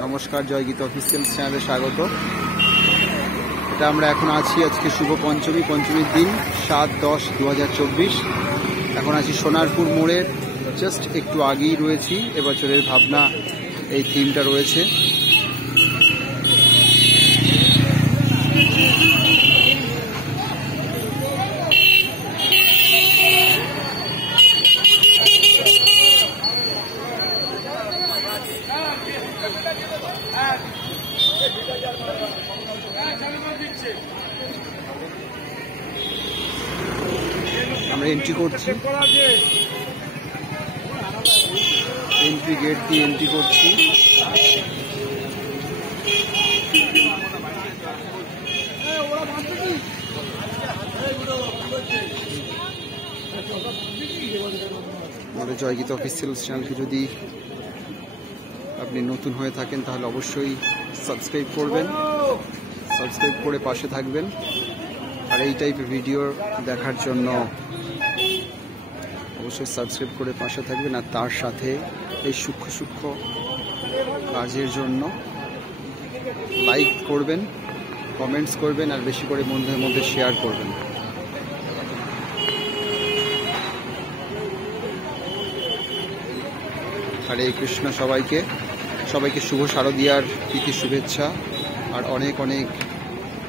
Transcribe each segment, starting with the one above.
নমস্কার, জয় গীতা অফিসিয়াল চ্যানেলে স্বাগত। এটা আমরা এখন আছি আজকে শুভ পঞ্চমীর দিন 7/10/2024। এখন আছি সোনারপুর মোড়ের জাস্ট একটু আগেই রয়েছি। এবছরের ভাবনা এই থিমটা রয়েছে। আমরা এন্ট্রি করছি, এন্ট্রি গেট দিয়ে এন্ট্রি করছি। আমাদের জয় গীতা অফিসিয়াল চ্যানেলকে যদি আপনি নতুন হয়ে থাকেন তাহলে অবশ্যই সাবস্ক্রাইব করবেন, সাবস্ক্রাইব করে পাশে থাকবেন। আর এই টাইপের ভিডিও দেখার জন্য অবশ্যই সাবস্ক্রাইব করে পাশে থাকবেন। আর তার সাথে এই সূক্ষ্ম কাজের জন্য লাইক করবেন, কমেন্টস করবেন, আর বেশি করে বন্ধুদের মধ্যে শেয়ার করবেন। হরে কৃষ্ণ। সবাইকে শুভ শারদীয়ার প্রীতি শুভেচ্ছা আর অনেক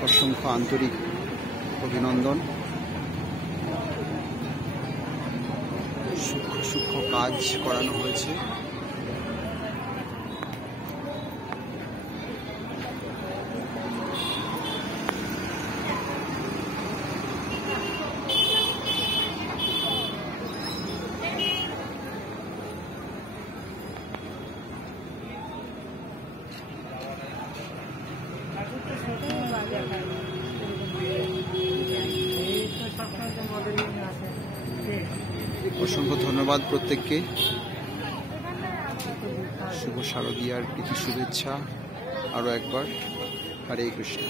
অসংখ্য আন্তরিক অভিনন্দন। সূক্ষ্ম কাজ করানো হয়েছে। অসংখ্য ধন্যবাদ প্রত্যেককে। শুভ শারদীয়ার প্রীতি শুভেচ্ছা আরো একবার। হরে কৃষ্ণ।